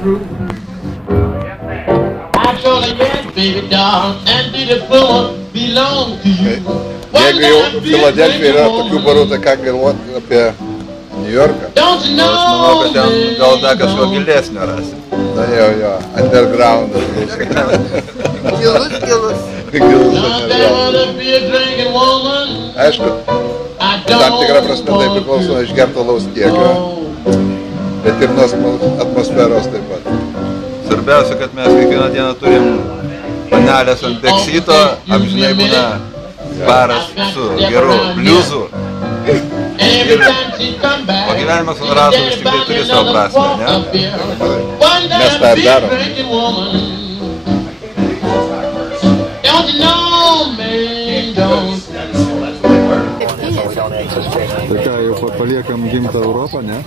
through. Actually, yes, baby doll, and beautiful belong to you. Jeigu jau Filadelfija yra tokių barų, tai ką galvoti apie New Yorką? Don't you know, aš manau, kad ten gal dar kažko gilesnio rasi. Na jo, undergroundas. Gilus. Gilus undergroundas. Aišku, tam tikrą prasme tai priklauso nuo išgerto alaus kiekio, bet ir nuo atmosferos taip pat. Svarbiausia, kad mes kiekvieną dieną turim panelės ant Beksito, amžinai būna baras su geru bliuzu. O gyvenimas ant ratų vis tikrai turi savo prasmę, ne? Mes tą ir darom. Tai ką, jau paliekam gimtą Europą, ne?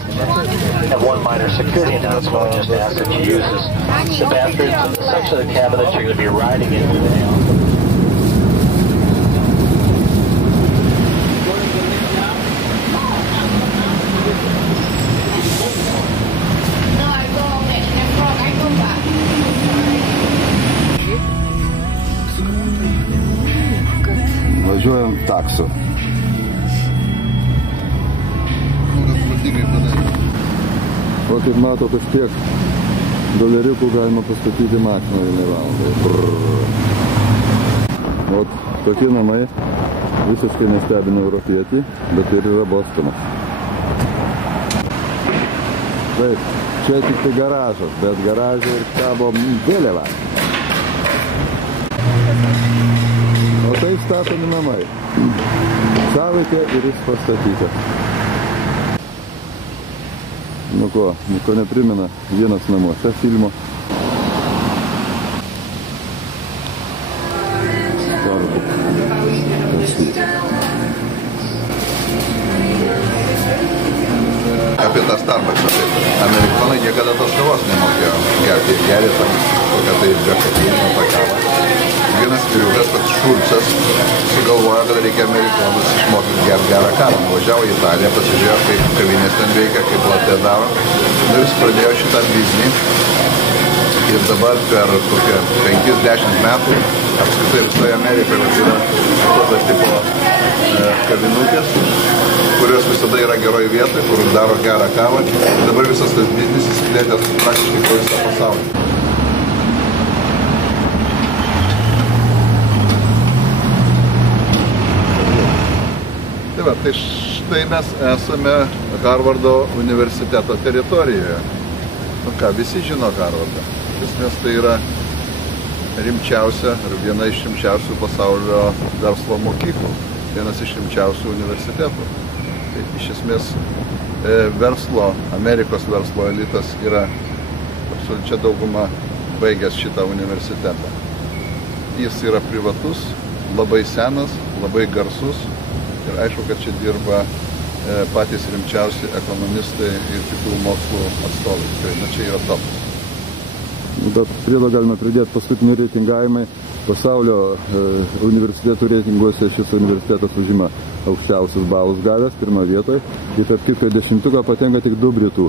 Važiuojam taksu. O kaip mato, kažkiek doleriukų galima pastatyti mašiną vienai valandai. O tokie namai visiškai nestebina europietį, bet ir yra Bostonas. Taip, čia tik tai garažas, bet garažai ir kabo vėliava. O tai statomi namai. Savaitė ir jis pastatytas. Nu ko neprimena vienas namuose filmo. Apie tą Starbucksą taip. Amerikonai niekada tos kavos nemokėjo gerti. Geria tam kokią tai džekatinę pakavą. Vienas vyriukas, toks Šulcas, sugalvojo, kad reikia amerikonus išmokyti gerą kavą. Važiavo į Italiją, pasižiūrėjo, kaip kavinės ten veikia, kaip latė daro. Ir jis pradėjo šitą biznį. Ir dabar per kokią 5-10 metų apskritai visoje Amerikoje yra tokio tipo kavinukės, kurios visada yra geroj vietoj, kur daro gerą kavą. Ir dabar visas tas biznis įsiplėtęs praktiškai po visą pasaulį. Tai štai mes esame Harvardo universiteto teritorijoje. Nu ką, visi žino Harvardą. Esmės tai yra rimčiausia ir viena iš rimčiausių pasaulio verslo mokyklų. Vienas iš rimčiausių universitetų. Tai iš esmės Amerikos verslo elitas yra absoliučia dauguma baigęs šitą universitetą. Jis yra privatus, labai senas, labai garsus. Ir aišku, kad čia dirba patys rimčiausi ekonomistai ir kitų mokslų atstovai. Na čia yra top. Bet priedo galime pridėti paskutiniai reitingavimai. Pasaulio universitetų reitinguose šis universitetas užima aukščiausius balus gavęs, pirmą vietoje. Ir tarp kitko 10 patenka tik 2 Britų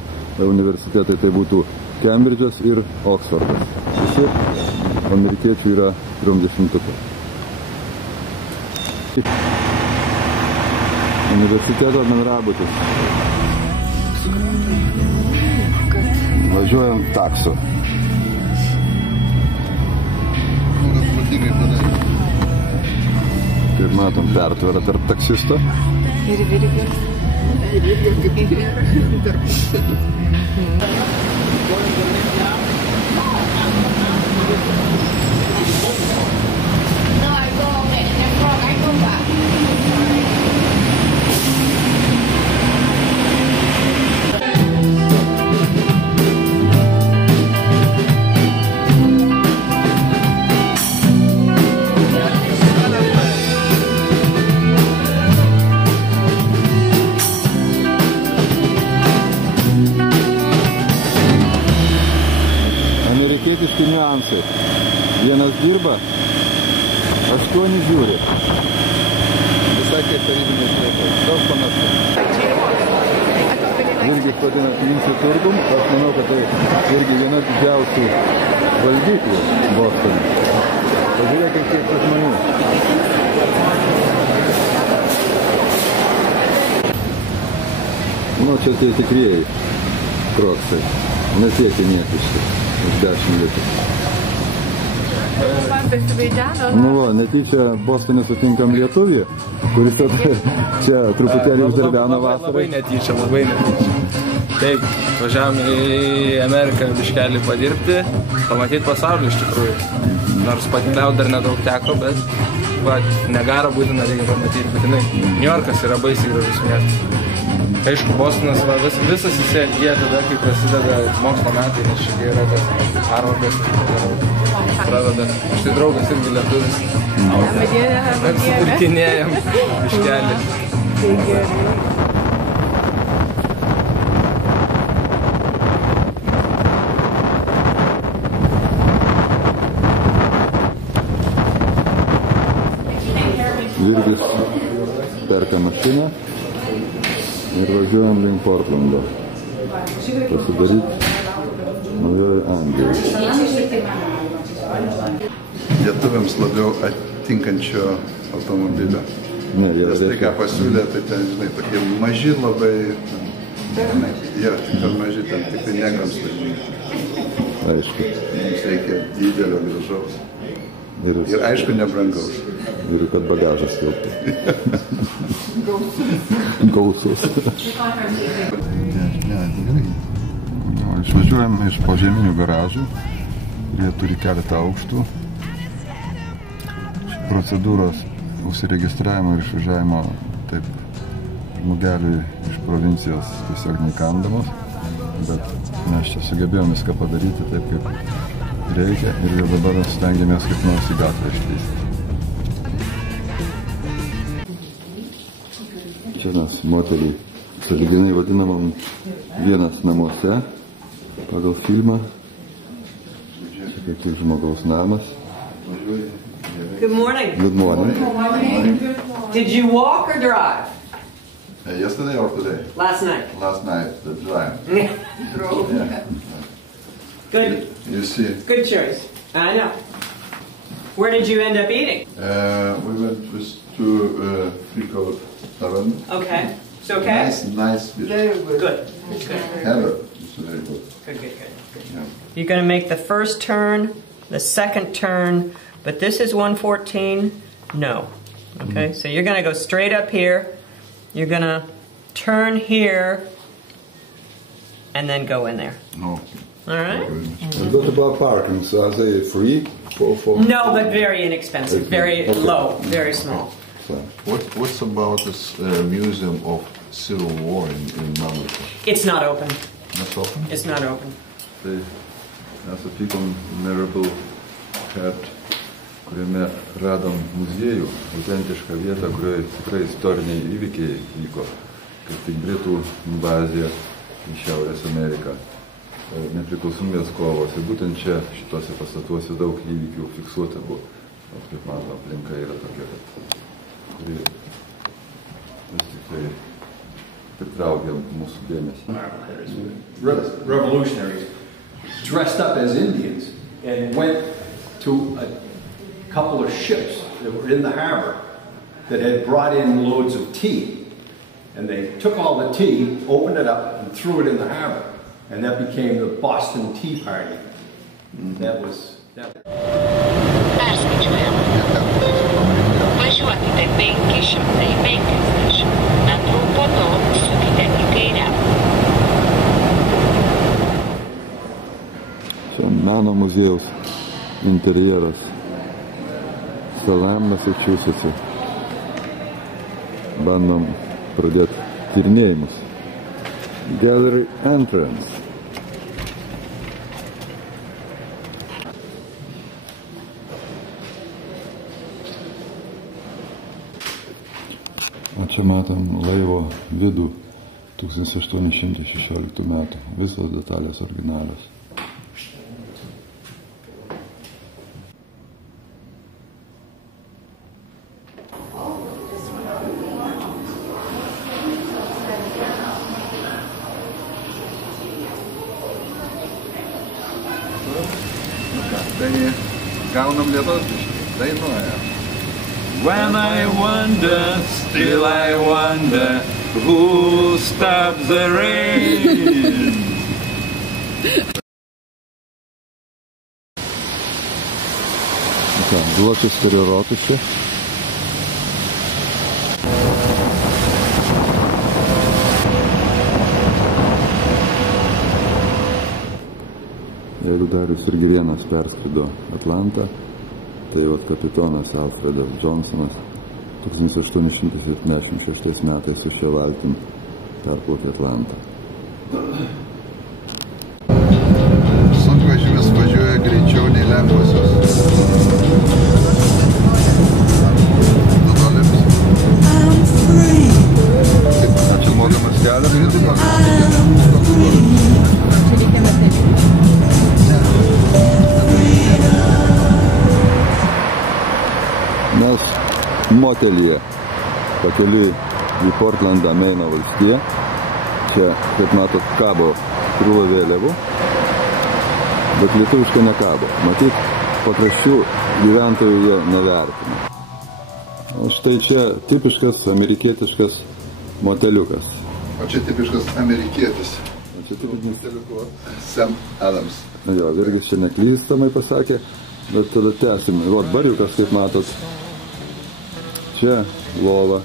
universitetai, tai būtų Kembridžas ir Oksfordas. Visi amerikiečių yra 30. Universiteto bendrabutis. Važiuojam taksu. Kaip matom, pertvarą tarp taksisto. Ir virgės. Ir Amerikietiški niuansai. Vienas dirba, 8 žiūri. Visai kaip tarybiniai laikai. Daug panašu. Irgi vadina Quincy turgum, aš manau, kad tai irgi viena didžiausių valgyklų Bostone. Pažiūrėkit, kiek žmonių. Nu, čia tie tikrieji kroksai, ne tie kinietiški, už 10 litų. Nu, va, netyčia Bostone sutinkam lietuvį, kuris čia truputėlį uždarbeno vasarą. Labai netyčia. Taip, važiavom į Ameriką biškelį padirbti, pamatyti pasaulį iš tikrųjų. Nors patikliauti dar nedaug teko, bet Negarą būtina reikia pamatyti būtinai. New Yorkas yra baisiai gražus miestas. Aišku, Bostonas visas įsigyja tada, kai prasideda mokslo metai, nes čia yra tas Harvardas praveda. Štai draugas irgi lietuvis. Apsipirkinėjam biškelį. Virgis perka mašiną ir važiuojam link Portlando. Pasidaryti Naujoji Anglija. Lietuviams labiau atinkančio automobilio. Nes tai, ką pasiūlė, tai ten, žinai, tokie maži labai, jie tik per maži, ten tik tai negrams važinti. Aišku. Mums reikia didelio gražaus. Ir aišku, nebrangaus. Ir kad bagažas tilptų. Gausus. Išvažiuojam iš požeminių garažų, kurie turi keletą aukštų. Procedūros užsiregistravimo ir išvažiavimo taip žmogeliui iš provincijos tiesiog neįkandamos, bet mes čia sugebėjom viską padaryti taip, kaip reikia ir jau dabar stengiamės kaip nors į gatvę išteisti. Čia mes moterį sąlyginai vadinamam vienas namuose pagal filmą. Čia kaip žmogaus namas. Good morning. Good morning. Did you walk or drive? Yesterday or today? Last night. Last night, the drive. Drove. Yeah. Good. You see. Good choice. I know. Where did you end up eating? We went to Fricot Tavern. Okay. It's okay? Nice dish. Good. Good. Heather, it's very good. Good. Yeah. You're going to make the first turn, the second turn, but this is 114. No. Okay, so you're going to go straight up here. You're going to turn here and then go in there. No. All right? What about parking? So are they free? No, but very inexpensive, very low, very small. What's about this museum of Civil War in Mamlaka? It's not open. Not open? It's not open. Tai mes atvykom Marable Head, kuriame radom muziejų, autentišką vietą, kurioje tikrai istoriniai įvykiai vyko, kaip tik Britų invazija į Šiaurės Ameriką, nepriklausomybės kovos. Ir būtent čia šitose pastatuose daug įvykių fiksuota buvo. Kaip matom, aplinka yra tokia, kuri vis tik tai pritraukia mūsų dėmesį. Revolutionaries dressed up as Indians and went to a couple of ships that were in the harbor that had brought in loads of tea. And they took all the tea, opened it up, and threw it in the harbor. And that became the Boston Tea Party. That was... Važiuokite 550 metrų, po to sukite į kairę. Čia meno muziejaus interjeras Salem, Massachusetts'e. Bandom pradėti tyrinėjimus. Gallery entrance. O čia matom laivo vidų 1816 metų. Visos detalės originalios. Gaunam lietos biškį. Dainuoja. When I wonder, still I wonder, who stops the rain? Злоческое ротище. Jeigu Darius ir Girėnas perskrido Atlantą, tai vat kapitonas Alfredas Johnsonas 1876 metais su šia valtim perplaukė Atlantą. Sunkvežimis važiuoja greičiau nei lengvosios. Čia mokamas kelias. Mes motelyje pakeliui į Portlandą, Meino valstiją. Čia, kaip matot, kabo krūva vėliavų, bet lietuviškai nekabo. Matyt, pakraščių gyventojų jie nevertina. O štai čia tipiškas amerikietiškas moteliukas. O čia tipiškas amerikietis. O čia tipiškas moteliukas Sam Adams. Jo, irgi čia neklystamai pasakė, bet tada tęsim. Vat bariukas, kaip matot. Čia lova,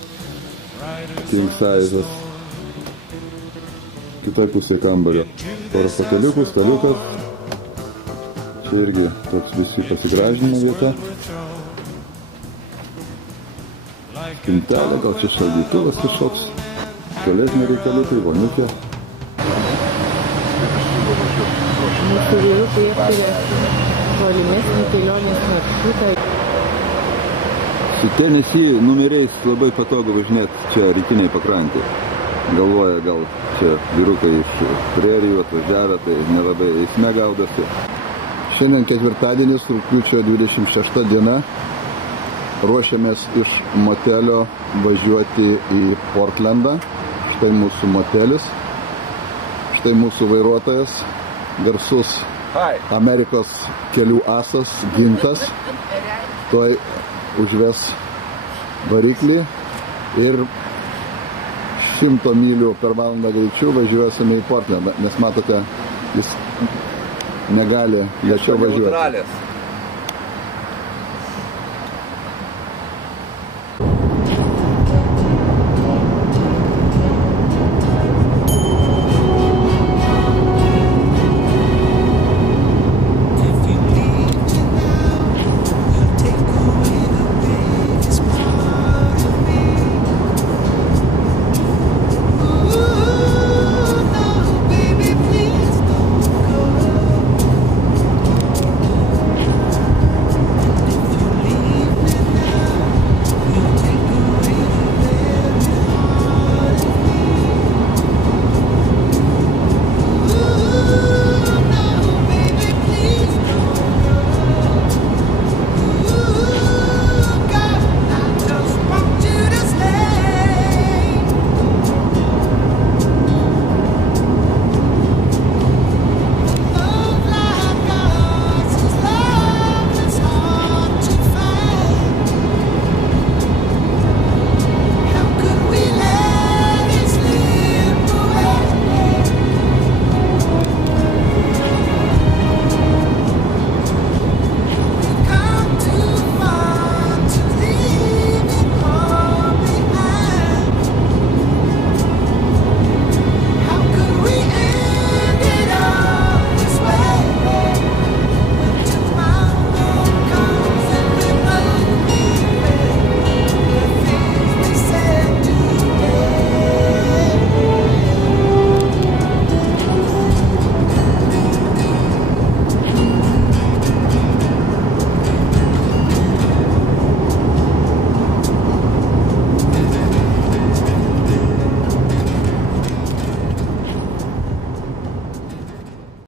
king size'as. Kitoj pusėje kambario. Pora pakeliukų, staliukas. Čia irgi toks visi pasigražinimo vieta. Spintelė, gal čia šaldytuvas kažkoks. Tualetiniai reikaliukai, voniukė. Mūsų vyrukai aptarė tolimesnį kelionės maršrutą. Su Tennessee numeriais labai patogu važinėti čia rytiniai pakrantė. Galvoja, gal čia vyrukai iš prerijų atvažiavę, tai nelabai eisme gaudosi. Šiandien ketvirtadienis, rugpjūčio 26 diena. Ruošiamės iš motelio važiuoti į Portlandą. Štai mūsų motelis. Štai mūsų vairuotojas, garsus Amerikos kelių asas, Gintas. Tuoj užves variklį ir 100 mylių per valandą greičiu važiuosime į Portlandą, nes matote, jis negali lėčiau važiuoti.